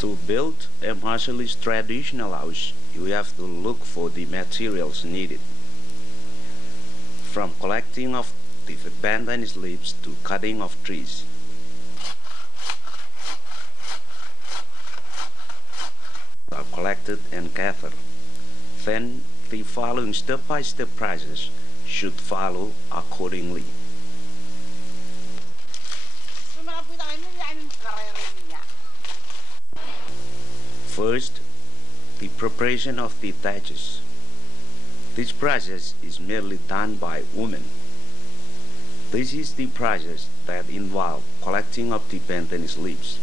To build a Marshallese traditional house, you have to look for the materials needed. From collecting of the abandoned leaves to cutting of trees. Are collected and gathered. Then the following step-by-step process should follow accordingly. First, the preparation of the thatches. This process is merely done by women. This is the process that involves collecting of the pandanus leaves.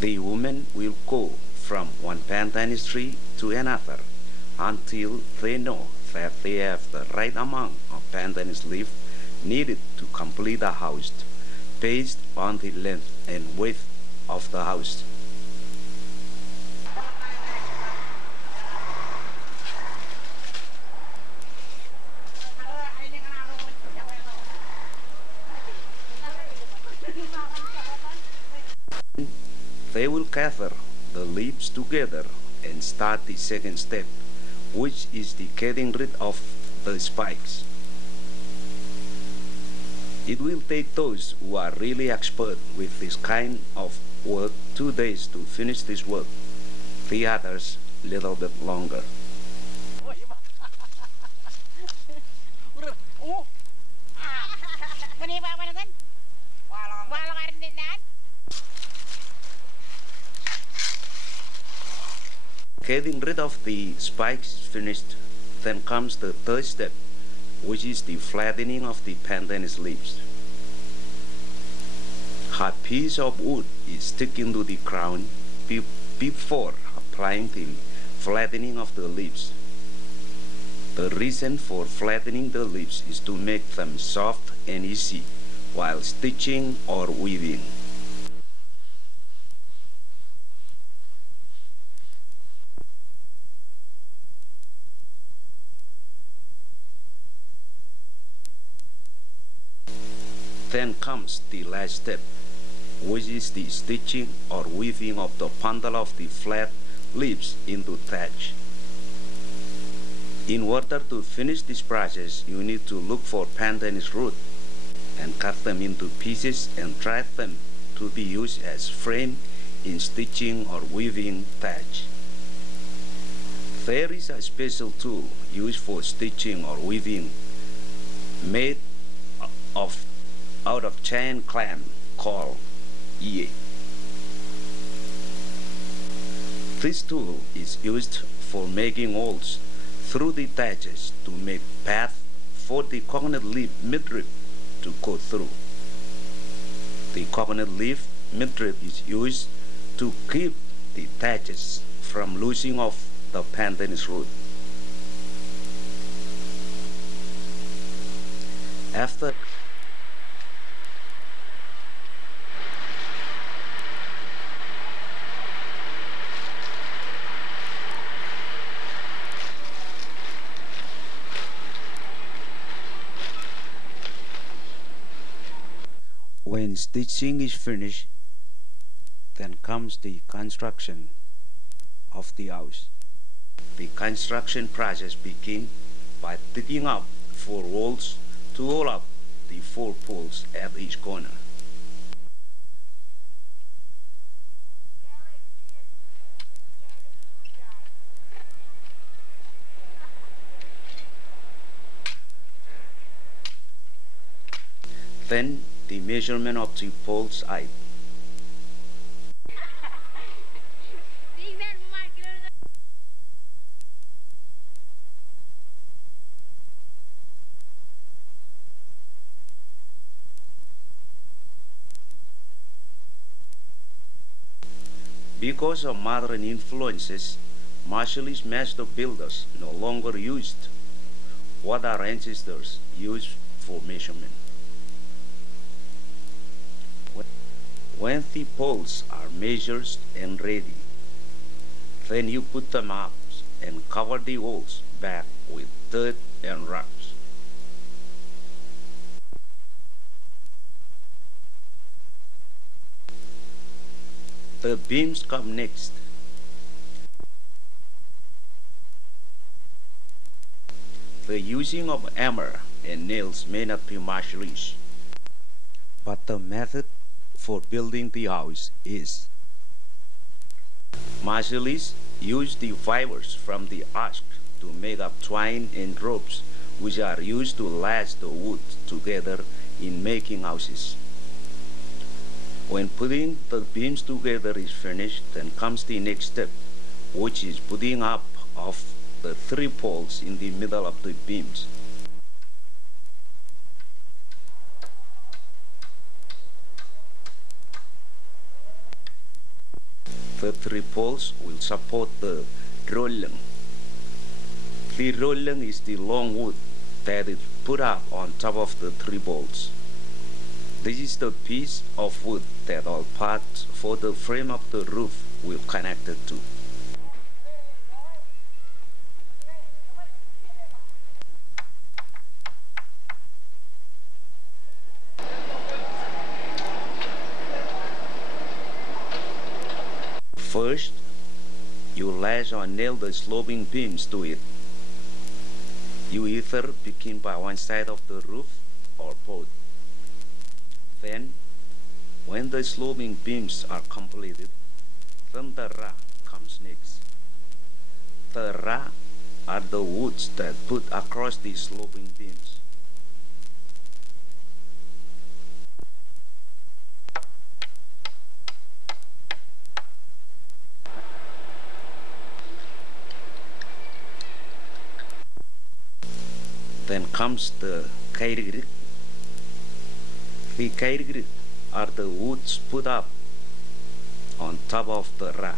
The women will go from one pandanus tree to another until they know that they have the right amount of pandanus leaf needed to complete a house based on the length and width of the house. They will gather the leaves together and start the second step, which is the getting rid of the spikes. It will take those who are really expert with this kind of work 2 days to finish this work, the others little bit longer. Getting rid of the spikes finished, then comes the third step, which is the flattening of the pandanus leaves. A piece of wood is stuck into the ground before applying the flattening of the leaves. The reason for flattening the leaves is to make them soft and easy while stitching or weaving. Then comes the last step, which is the stitching or weaving of the bundle of the flat leaves into thatch. In order to finish this process, you need to look for pandanus root and cut them into pieces and try them to be used as frame in stitching or weaving thatch. There is a special tool used for stitching or weaving made out of giant clam called ye. This tool is used for making holes through the thatches to make path for the coconut leaf midrib to go through. The coconut leaf midrib is used to keep the thatches from losing of the pandanus root. After when stitching is finished, then comes the construction of the house. The construction process begins by digging up 4 holes to hold up the 4 poles at each corner. Then the measurement of the poles height. Because of modern influences, Marshallese master builders no longer used what our ancestors used for measurement. When the poles are measured and ready, then you put them up and cover the holes back with dirt and rocks. The beams come next. The using of hammer and nails may not be Marshallese, but the method for building the house is. Marshallese use the fibers from the ash to make up twine and ropes, which are used to lash the wood together in making houses. When putting the beams together is finished, then comes the next step, which is putting up of the 3 poles in the middle of the beams. The 3 poles will support the rolling. The rolling is the long wood that is put up on top of the 3 poles. This is the piece of wood that all parts for the frame of the roof will connect it to. First, you lash or nail the sloping beams to it. You either begin by one side of the roof or both. Then, when the sloping beams are completed, then the ra comes next. The ra are the woods that put across the sloping beams. Then comes the kairigrik. The kairigrik are the woods put up on top of the ra.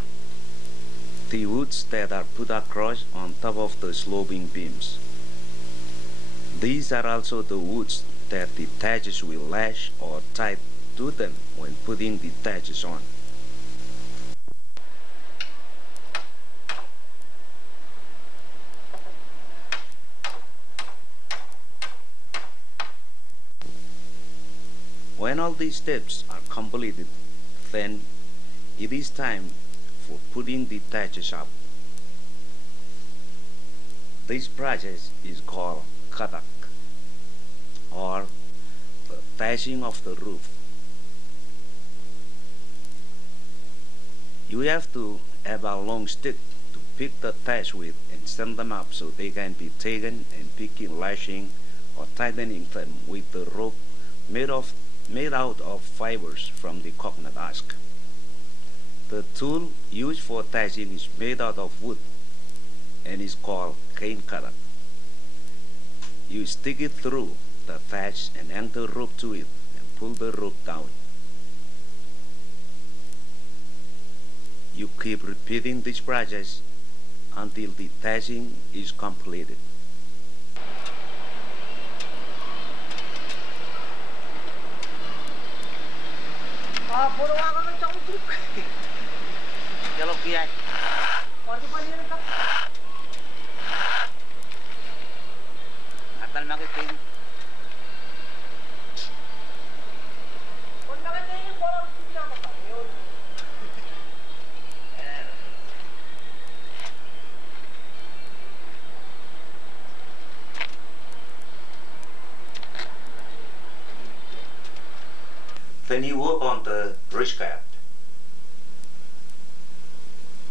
The woods that are put across on top of the sloping beams. These are also the woods that the thatches will lash or tie to them when putting the thatches on. When all these steps are completed, then it is time for putting the thatches up. This process is called kadak, or the thatching of the roof. You have to have a long stick to pick the thatch with and send them up so they can be taken and picking, lashing, or tightening them with the rope made out of fibers from the coconut husk. The tool used for thatching is made out of wood and is called cane cutter. You stick it through the thatch and hang the rope to it and pull the rope down. You keep repeating this process until the thatching is completed. Bodoh akan kencang truk. Kalau kiai. Parti paling ni kan. Atal makai ting. Kau nak kata ini bola mesti apa tak? Then you work on the bridge cap.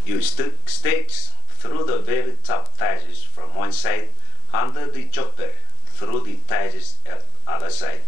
You stick stakes through the very top thatches from one side under the chopper through the thatches at other side.